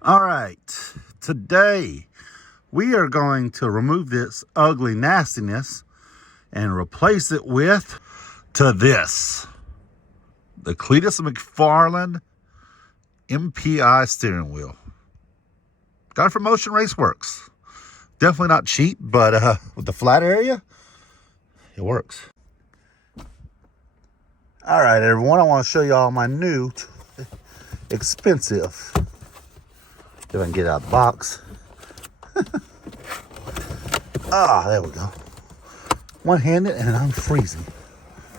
All right, today we are going to remove this ugly nastiness and replace it with this. The Cleetus Macfarland MPI steering wheel. Got it from Motion Raceworks. Definitely not cheap, but with the flat area, it works. All right, everyone, I want to show you all my new, expensive, if I can get it out of the box. There we go. One-handed and I'm freezing.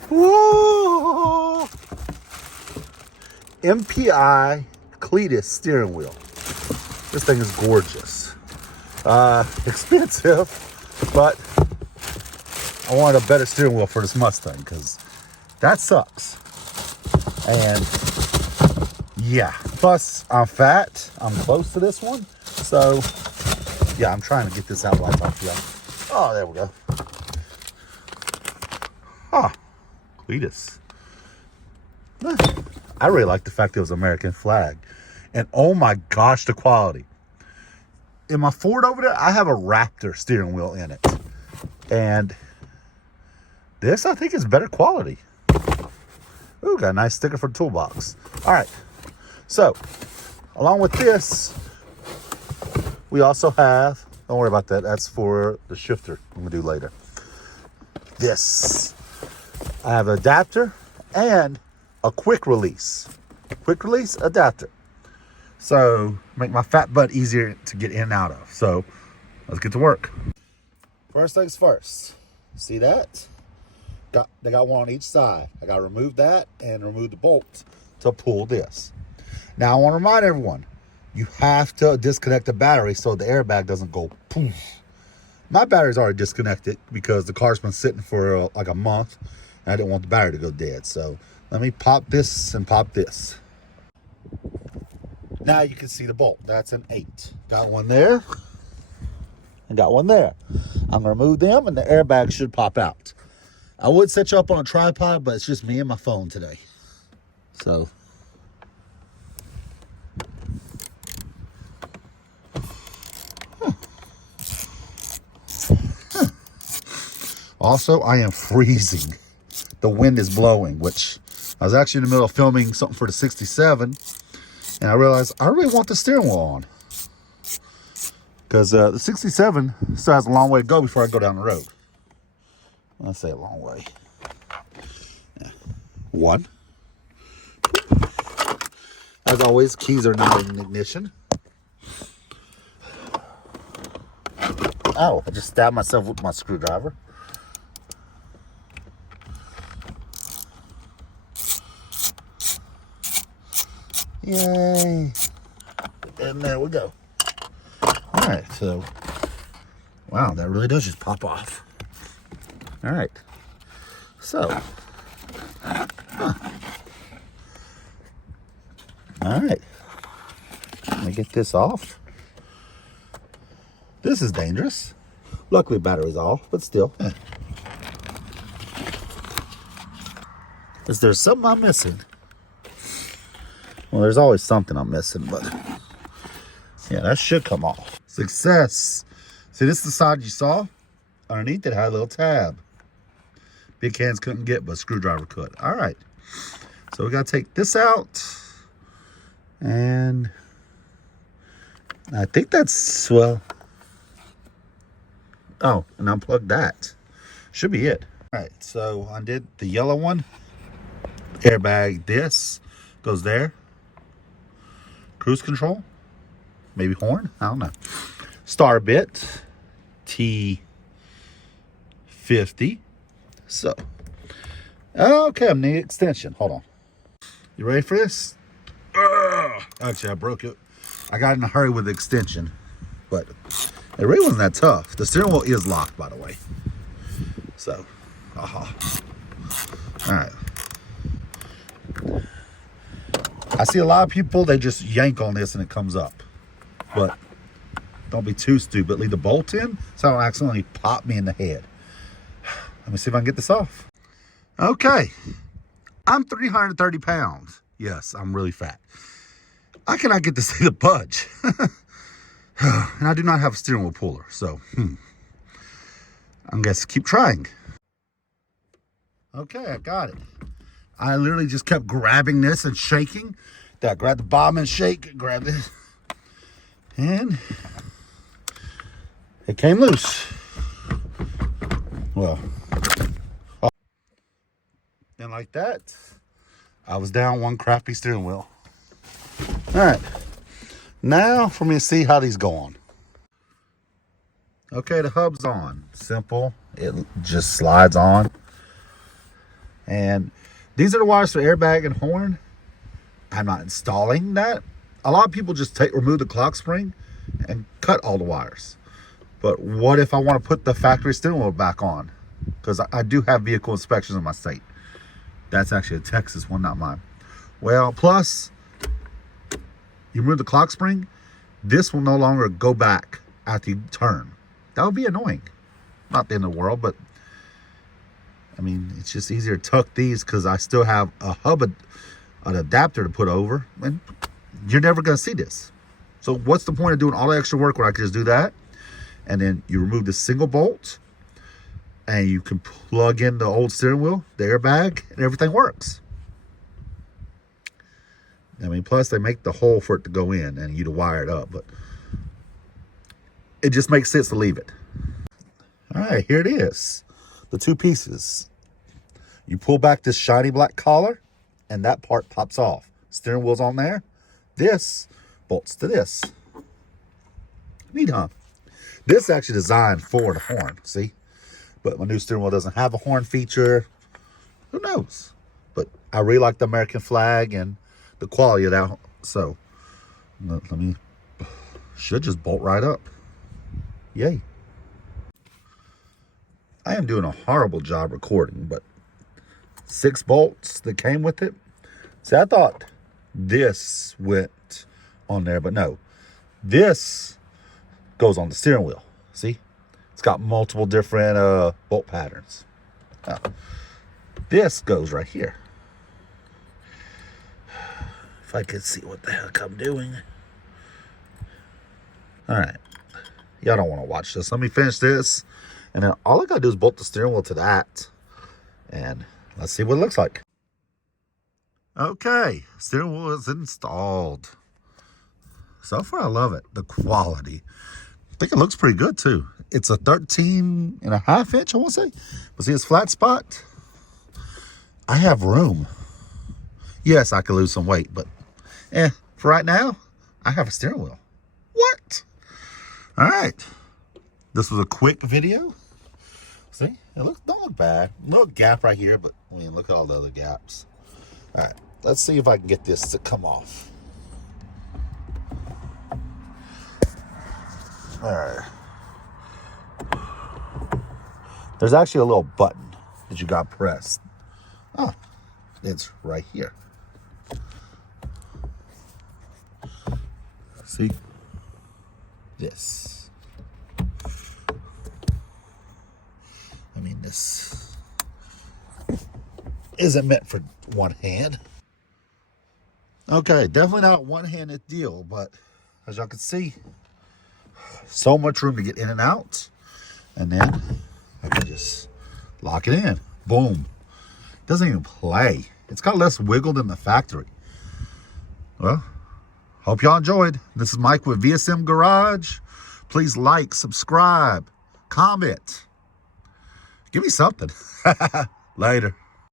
Whoa! MPI Cleetus steering wheel. This thing is gorgeous. Expensive, but I wanted a better steering wheel for this Mustang because that sucks. And yeah, plus I'm fat. I'm close to this one. So yeah, I'm trying to get this out while I talk to y'all. Oh, there we go. Cleetus. I really like the fact it was American flag. And oh my gosh, the quality. In my Ford over there, I have a Raptor steering wheel in it. And this, I think, is better quality. Ooh, got a nice sticker for the toolbox. All right. So, along with this, we also have, don't worry about that. That's for the shifter I'm going to do later. This. I have an adapter and a quick release adapter. So make my fat butt easier to get in and out of. So let's get to work. First things first. See that? They got one on each side. I got to remove that and remove the bolt to pull this. Now I want to remind everyone, you have to disconnect the battery so the airbag doesn't go poof. My battery's already disconnected because the car's been sitting for like a month and I didn't want the battery to go dead. So let me pop this and pop this. Now you can see the bolt. That's an 8. Got one there and got one there. I'm gonna remove them and the airbag should pop out. I would set you up on a tripod, but it's just me and my phone today. So also, I am freezing. The wind is blowing, which I was actually in the middle of filming something for the 67, and I realized I really want the steering wheel on. Because the 67 still has a long way to go before I go down the road. I say a long way. Yeah. 1. As always, keys are not in ignition. Oh, I just stabbed myself with my screwdriver. Yay. And there we go. All right, so, wow, that really does just pop off. All right, so, all right, let me get this off. This is dangerous. Luckily, battery's off, but still. Is there something I'm missing? Well, there's always something I'm missing, but yeah, that should come off. Success. See, this is the side you saw. Underneath it had a little tab. Big hands couldn't get, but screwdriver could. All right. So we got to take this out. And I think that's, well, oh, and unplug that. Should be it. All right, so undid the yellow one. Airbag, this goes there. Cruise control, maybe horn, I don't know. Star bit, T50. So, okay, I'm needing extension. Hold on. You ready for this? Actually, I broke it. I got in a hurry with the extension, but it really wasn't that tough. The steering wheel is locked, by the way. So, all right. I see a lot of people, they just yank on this and it comes up. But don't be too stupid. Leave the bolt in so I don't accidentally pop me in the head. Let me see if I can get this off. Okay. I'm 330 pounds. Yes, I'm really fat. I cannot get this thing to budge. And I do not have a steering wheel puller, so I guess keep trying. Okay, I got it. I literally just kept grabbing this and shaking. Then I grabbed the bottom and shake, grab this, and it came loose. Well, and like that, I was down one crappy steering wheel. All right, now for me to see how these go on. Okay, the hub's on. Simple. It just slides on. And these are the wires for airbag and horn. I'm not installing that. A lot of people just remove the clock spring and cut all the wires. But what if I want to put the factory steering wheel back on? Because I do have vehicle inspections in my state. That's actually a Texas one, not mine. Well, plus, you remove the clock spring, this will no longer go back after you turn. That would be annoying. Not the end of the world, but I mean, it's just easier to tuck these because I still have a hub, an adapter to put over, and you're never going to see this. So what's the point of doing all the extra work when I can just do that? And then you remove the single bolt, and you can plug in the old steering wheel, the airbag, and everything works. I mean, plus they make the hole for it to go in and you to wire it up, but it just makes sense to leave it. All right, here it is. The two pieces. You pull back this shiny black collar and that part pops off. Steering wheel's on there. This bolts to this. Neat, huh? This is actually designed for the horn, see? But my new steering wheel doesn't have a horn feature. Who knows? But I really like the American flag and the quality of that. So let me, should just bolt right up. Yay. I am doing a horrible job recording, but 6 bolts that came with it. See, I thought this went on there, but no. This goes on the steering wheel. See? It's got multiple different bolt patterns. Now, this goes right here. If I could see what the heck I'm doing. All right. Y'all don't want to watch this. Let me finish this. And then all I got to do is bolt the steering wheel to that. And let's see what it looks like. Okay. Steering wheel is installed. So far, I love it. The quality. I think it looks pretty good, too. It's a 13.5 inch, I want to say. But see this flat spot? I have room. Yes, I could lose some weight, but for right now, I have a steering wheel. What? All right. This was a quick video. See, it don't look bad. A little gap right here, but I mean, look at all the other gaps. All right, let's see if I can get this to come off. All right. There's actually a little button that you got pressed. Oh, it's right here. See? This. I mean, this isn't meant for one hand. Okay, definitely not a one-handed deal, but as y'all can see, so much room to get in and out. And then I can just lock it in. Boom. Doesn't even play. It's got less wiggle than the factory. Well, hope y'all enjoyed. This is Mike with VSM Garage. Please like, subscribe, comment. Give me something. Later.